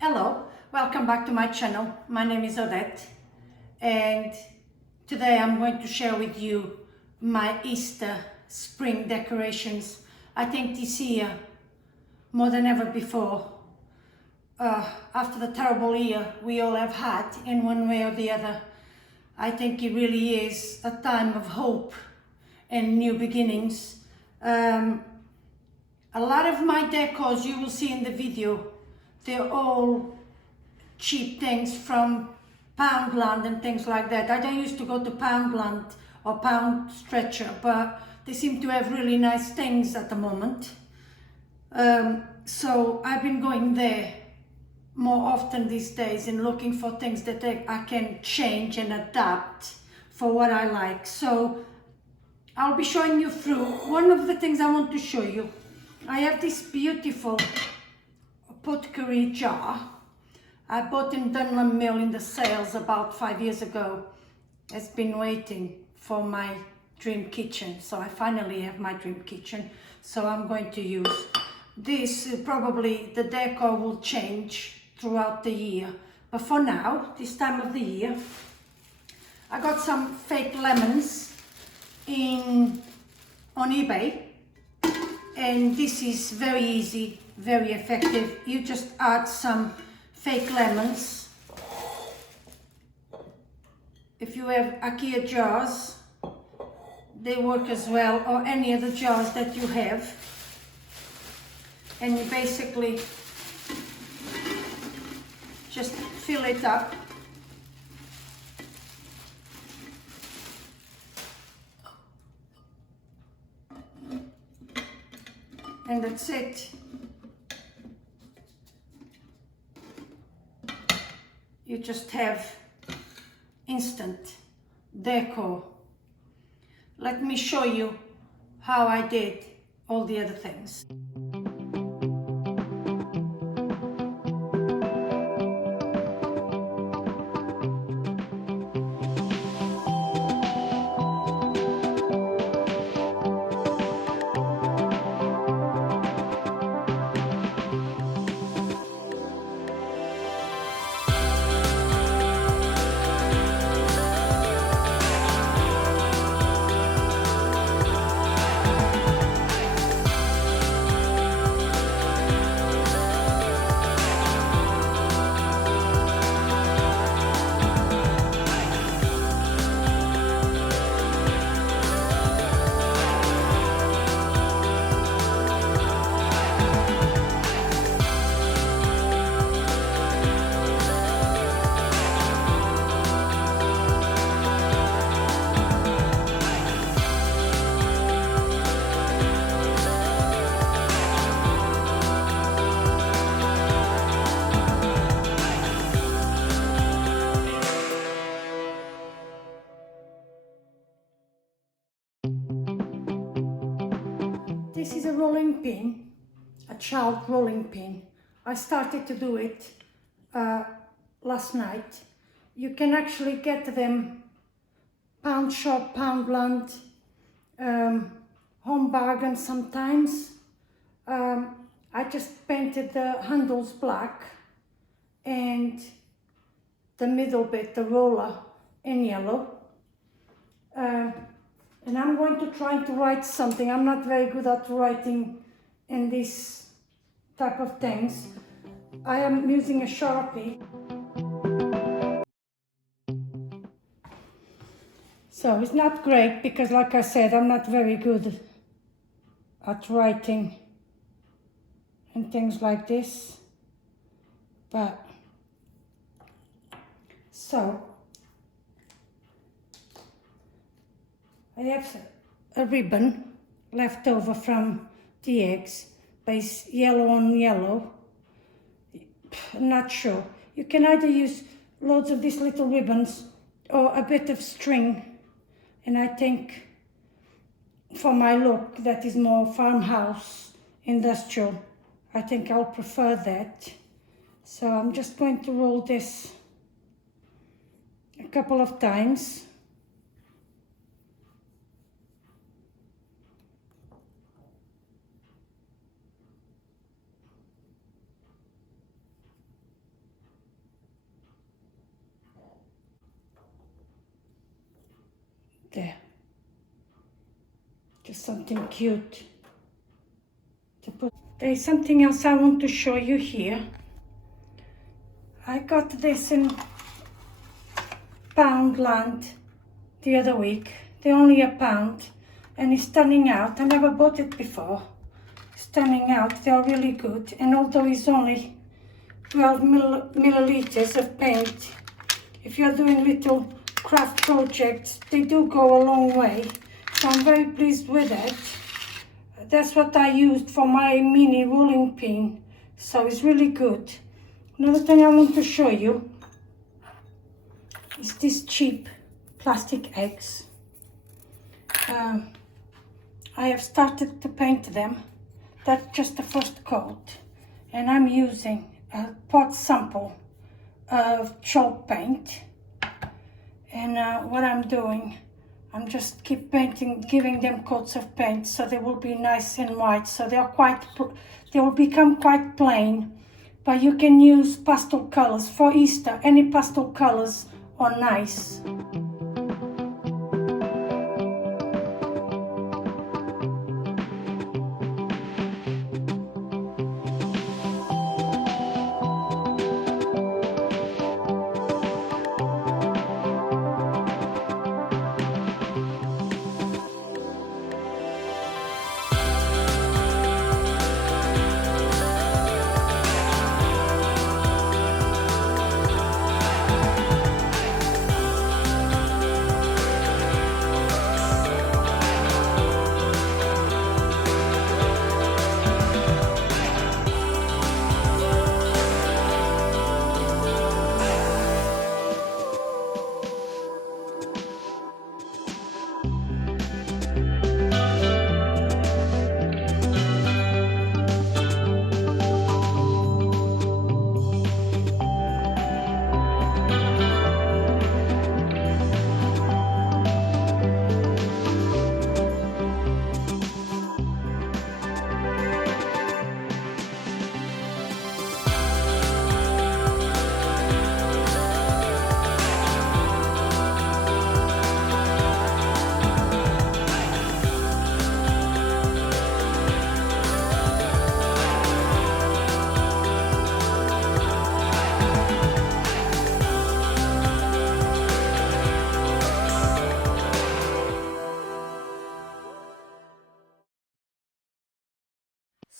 Hello, welcome back to my channel. My name is Odette and today I'm going to share with you my Easter spring decorations. I think this year, more than ever before, after the terrible year we all have had in one way or the other, I think it really is a time of hope and new beginnings. A lot of my decors you will see in the video, they're all cheap things from Poundland and things like that. I don't used to go to Poundland or Pound Stretcher, but they seem to have really nice things at the moment. So I've been going there more often these days and looking for things that I can change and adapt for what I like. So I'll be showing you through. One of the things I want to show you, I have this beautiful potpourri jar I bought in Dunlop Mill in the sales about 5 years ago. It's been waiting for my dream kitchen, so I finally have my dream kitchen. So I'm going to use this. Probably the decor will change throughout the year, but for now, this time of the year, I got some fake lemons on eBay, and this is very easy, very effective. You just add some fake lemons. If you have IKEA jars, they work as well, or any other jars that you have, and you basically just fill it up. And that's it. You just have instant decor. Let me show you how I did all the other things. This is a rolling pin, a child rolling pin. I started to do it last night. You can actually get them Pound Shop, Poundland, Home Bargain sometimes. I just painted the handles black and the middle bit, the roller, in yellow. And I'm going to try to write something. I'm not very good at writing in this type of things. I am using a Sharpie. So it's not great because, like I said, I'm not very good at writing and things like this. But, so, I have a ribbon left over from the eggs, but it's yellow on yellow. I'm not sure. You can either use loads of these little ribbons or a bit of string. And I think for my look that is more farmhouse, industrial, I think I'll prefer that. So I'm just going to roll this a couple of times. do something cute to put. There's something else I want to show you here. I got this in Poundland the other week. They're only £1 and it's turning out. I never bought it before. It's turning out. They're really good, and although it's only 12 milliliters of paint, if you're doing little craft projects, they do go a long way. So I'm very pleased with it. That's what I used for my mini rolling pin, so it's really good. Another thing I want to show you is these cheap plastic eggs. I have started to paint them. That's just the first coat, and I'm using a pot sample of chalk paint. And what I'm doing, I'm just keep painting, giving them coats of paint so they will be nice and white. So they will become quite plain, but you can use pastel colors for Easter. Any pastel colors are nice.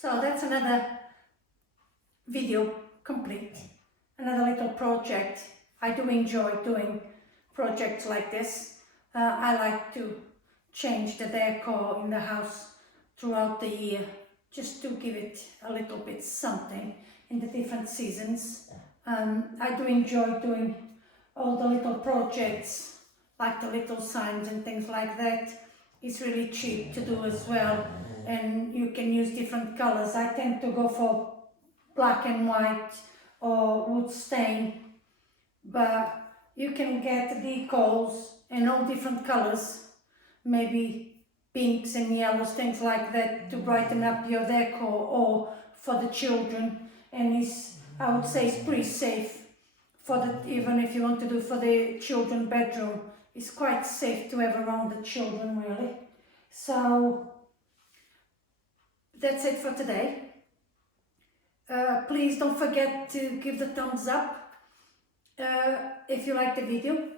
So that's another video complete, another little project. I do enjoy doing projects like this. I like to change the decor in the house throughout the year, just to give it a little bit something in the different seasons. I do enjoy doing all the little projects, like the little signs and things like that. It's really cheap to do as well, and you can use different colors. I tend to go for black and white or wood stain, but you can get decals in all different colors, maybe pinks and yellows, things like that, to brighten up your decor or for the children. And I would say it's pretty safe for even if you want to do for the children bedroom. It's quite safe to have around the children, really. So that's it for today. Please don't forget to give the thumbs up if you like the video.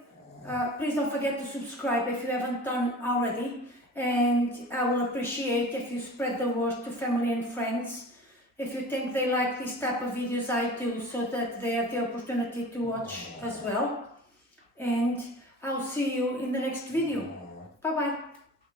Please don't forget to subscribe if you haven't done already, and I will appreciate if you spread the word to family and friends if you think they like this type of videos I do, so that they have the opportunity to watch as well. And I'll see you in the next video. Bye bye.